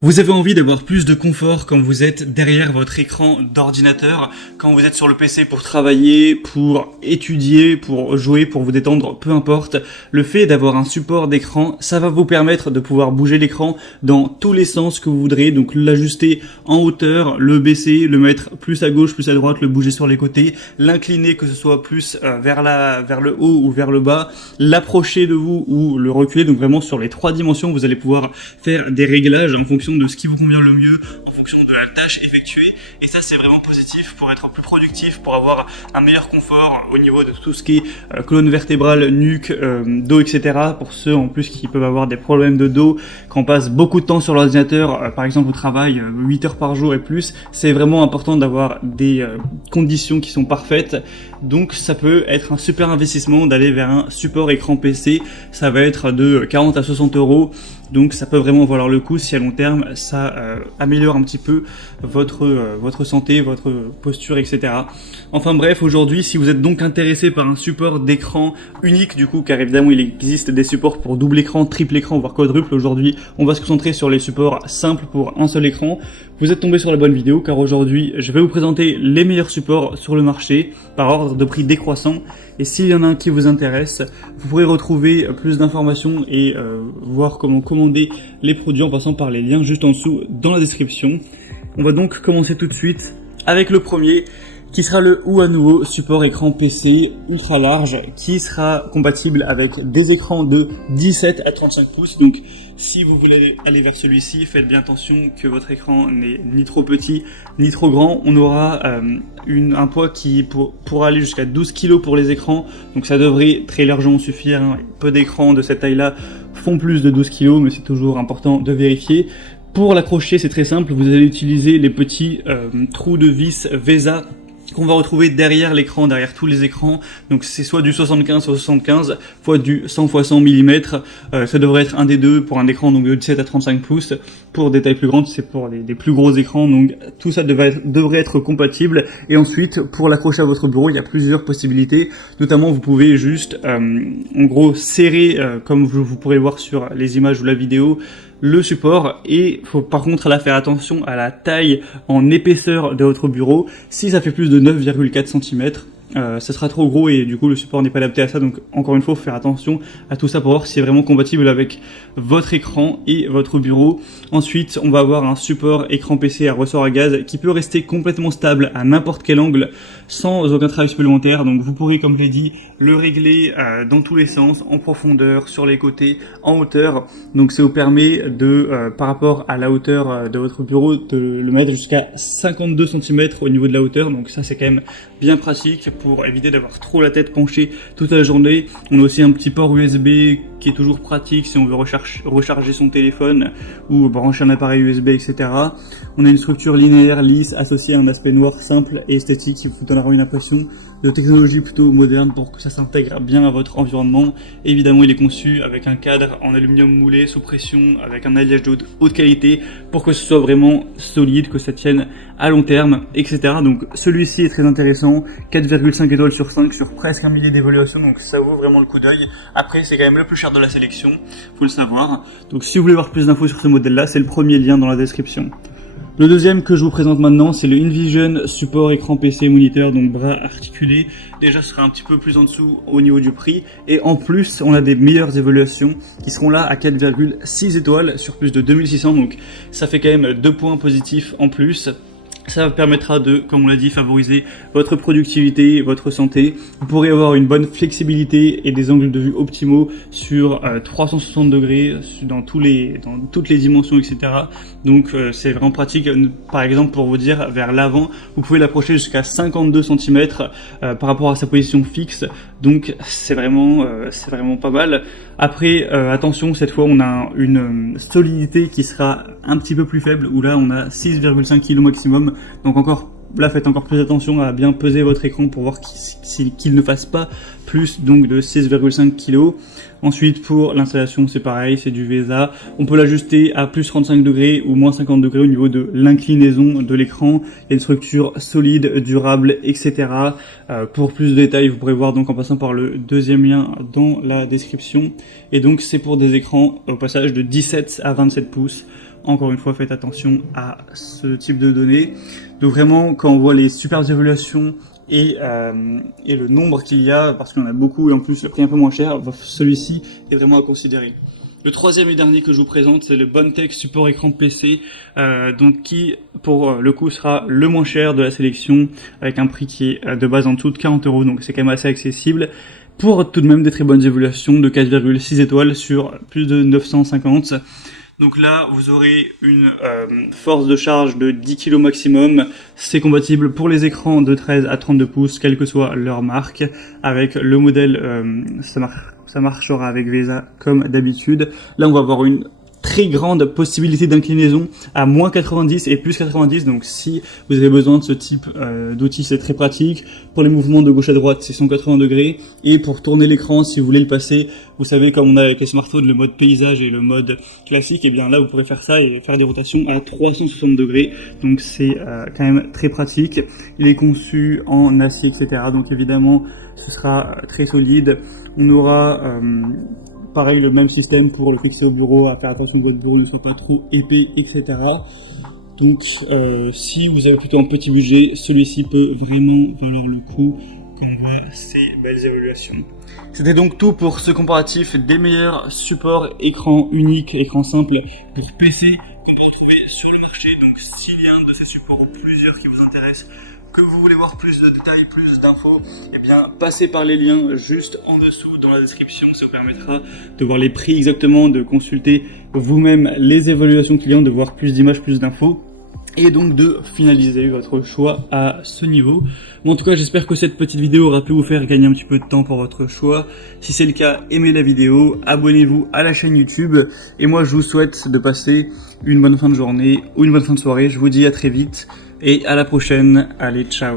Vous avez envie d'avoir plus de confort quand vous êtes derrière votre écran d'ordinateur, quand vous êtes sur le PC pour travailler, pour étudier, pour jouer, pour vous détendre, peu importe. Le fait d'avoir un support d'écran, ça va vous permettre de pouvoir bouger l'écran dans tous les sens que vous voudrez, donc l'ajuster en hauteur, le baisser, le mettre plus à gauche, plus à droite, le bouger sur les côtés, l'incliner que ce soit plus vers le haut ou vers le bas, l'approcher de vous ou le reculer, donc vraiment sur les trois dimensions, vous allez pouvoir faire des réglages en fonction de ce qui vous convient le mieux, en fonction de la tâche effectuée, et ça c'est vraiment positif pour être plus productif, pour avoir un meilleur confort au niveau de tout ce qui est colonne vertébrale, nuque, dos, etc. Pour ceux en plus qui peuvent avoir des problèmes de dos, quand on passe beaucoup de temps sur l'ordinateur, par exemple au travail, 8 heures par jour et plus, c'est vraiment important d'avoir des conditions qui sont parfaites. Donc ça peut être un super investissement d'aller vers un support écran PC, ça va être de 40 à 60 euros. Donc ça peut vraiment valoir le coup si à long terme ça améliore un petit peu votre santé, votre posture, etc. Enfin bref, aujourd'hui si vous êtes donc intéressé par un support d'écran unique du coup, car évidemment il existe des supports pour double écran, triple écran, voire quadruple, aujourd'hui on va se concentrer sur les supports simples pour un seul écran. Vous êtes tombé sur la bonne vidéo car aujourd'hui je vais vous présenter les meilleurs supports sur le marché par ordre de prix décroissant, et s'il y en a un qui vous intéresse, vous pourrez retrouver plus d'informations et voir comment commander les produits en passant par les liens juste en dessous dans la description. On va donc commencer tout de suite avec le premier, qui sera le Huanuo support écran PC ultra large, qui sera compatible avec des écrans de 17 à 35 pouces. Donc si vous voulez aller vers celui-ci, faites bien attention que votre écran n'est ni trop petit ni trop grand. On aura un poids qui pourra aller jusqu'à 12 kg pour les écrans, donc ça devrait très largement suffire, hein. Peu d'écrans de cette taille-là font plus de 12 kg, mais c'est toujours important de vérifier. Pour l'accrocher, c'est très simple, vous allez utiliser les petits trous de vis VESA qu'on va retrouver derrière l'écran, derrière tous les écrans. Donc c'est soit du 75 soit 75 fois du 100 x 100 mm. Ça devrait être un des deux pour un écran donc de 17 à 35 pouces. Pour des tailles plus grandes, c'est pour des plus gros écrans. Donc tout ça devrait être compatible. Et ensuite, pour l'accrocher à votre bureau, il y a plusieurs possibilités. Notamment, vous pouvez juste, en gros, serrer, comme vous pourrez le voir sur les images ou la vidéo, le support, et faut par contre là faire attention à la taille en épaisseur de votre bureau. Si ça fait plus de 9,4 cm, ça sera trop gros et du coup le support n'est pas adapté à ça. Donc encore une fois, faut faire attention à tout ça pour voir si c'est vraiment compatible avec votre écran et votre bureau. Ensuite, on va avoir un support écran PC à ressort à gaz qui peut rester complètement stable à n'importe quel angle sans aucun travail supplémentaire. Donc vous pourrez, comme je l'ai dit, le régler dans tous les sens, en profondeur, sur les côtés, en hauteur. Donc ça vous permet de, par rapport à la hauteur de votre bureau, de le mettre jusqu'à 52 cm au niveau de la hauteur. Donc ça c'est quand même bien pratique pour éviter d'avoir trop la tête penchée toute la journée. On a aussi un petit port USB qui est toujours pratique si on veut recharger son téléphone ou brancher un appareil USB, etc. On a une structure linéaire, lisse, associée à un aspect noir simple et esthétique qui vous donnera une impression de technologie plutôt moderne pour que ça s'intègre bien à votre environnement. Évidemment, il est conçu avec un cadre en aluminium moulé sous pression, avec un alliage de haute qualité pour que ce soit vraiment solide, que ça tienne à long terme, etc. Donc celui-ci est très intéressant, 4,5 étoiles sur 5 sur presque un millier d'évaluation, donc ça vaut vraiment le coup d'œil. Après, c'est quand même le plus cher de la sélection, faut le savoir. Donc si vous voulez voir plus d'infos sur ce modèle-là, c'est le premier lien dans la description. Le deuxième que je vous présente maintenant, c'est le InVision support écran PC moniteur, donc bras articulé. Déjà, ce sera un petit peu plus en dessous au niveau du prix. Et en plus, on a des meilleures évaluations qui seront là à 4,6 étoiles sur plus de 2600. Donc ça fait quand même 2 points positifs en plus. Ça permettra de, comme on l'a dit, favoriser votre productivité, votre santé. Vous pourrez avoir une bonne flexibilité et des angles de vue optimaux sur 360 degrés dans toutes les dimensions, etc. Donc c'est vraiment pratique. Par exemple, pour vous dire, vers l'avant, vous pouvez l'approcher jusqu'à 52 cm par rapport à sa position fixe. Donc c'est vraiment pas mal. Après, attention, cette fois on a une solidité qui sera un petit peu plus faible, où là on a 6,5 kg maximum. Donc encore là, faites encore plus attention à bien peser votre écran pour voir qu'il ne fasse pas plus donc de 6,5 kg. Ensuite, pour l'installation, c'est pareil, c'est du VESA. On peut l'ajuster à plus 35 degrés ou moins 50 degrés au niveau de l'inclinaison de l'écran. Il y a une structure solide, durable, etc. Pour plus de détails, vous pourrez voir donc en passant par le deuxième lien dans la description. Et donc, c'est pour des écrans au passage de 17 à 27 pouces. encore une fois, faites attention à ce type de données. Donc vraiment, quand on voit les super évaluations et le nombre qu'il y a, parce qu'il y en a beaucoup et en plus le prix est un peu moins cher, celui-ci est vraiment à considérer. Le troisième et dernier que je vous présente, c'est le Bondtech support écran PC, donc qui pour le coup sera le moins cher de la sélection, avec un prix qui est de base en dessous de 40 €, donc c'est quand même assez accessible, pour tout de même des très bonnes évaluations de 4,6 étoiles sur plus de 950. Donc là, vous aurez une force de charge de 10 kg maximum. C'est compatible pour les écrans de 13 à 32 pouces, quelle que soit leur marque. Avec le modèle, ça marchera avec VESA comme d'habitude. Là, on va avoir une très grande possibilité d'inclinaison à moins 90 et plus 90, donc si vous avez besoin de ce type d'outil, c'est très pratique. Pour les mouvements de gauche à droite, c'est 180 degrés, et pour tourner l'écran, si vous voulez le passer, vous savez, comme on a avec les smartphones le mode paysage et le mode classique, et bien là vous pourrez faire ça et faire des rotations à 360 degrés, donc c'est quand même très pratique. Il est conçu en acier, etc., donc évidemment ce sera très solide. On aura pareil, le même système pour le fixer au bureau, à faire attention que votre bureau ne soit pas trop épais, etc. Donc, si vous avez plutôt un petit budget, celui-ci peut vraiment valoir le coup quand on voit ces belles évaluations. C'était donc tout pour ce comparatif des meilleurs supports écran unique, écran simple pour PC qu'on peut retrouver sur le marché. Donc, s'il y a un de ces supports ou plusieurs qui vous intéressent, que vous voulez voir plus de détails, plus d'infos, eh bien passez par les liens juste en dessous dans la description, ça vous permettra de voir les prix exactement, de consulter vous-même les évaluations clients, de voir plus d'images, plus d'infos, et donc de finaliser votre choix à ce niveau. Bon, en tout cas, j'espère que cette petite vidéo aura pu vous faire gagner un petit peu de temps pour votre choix. Si c'est le cas, aimez la vidéo, abonnez-vous à la chaîne YouTube, et moi je vous souhaite de passer une bonne fin de journée ou une bonne fin de soirée. Je vous dis à très vite et à la prochaine. Allez, ciao.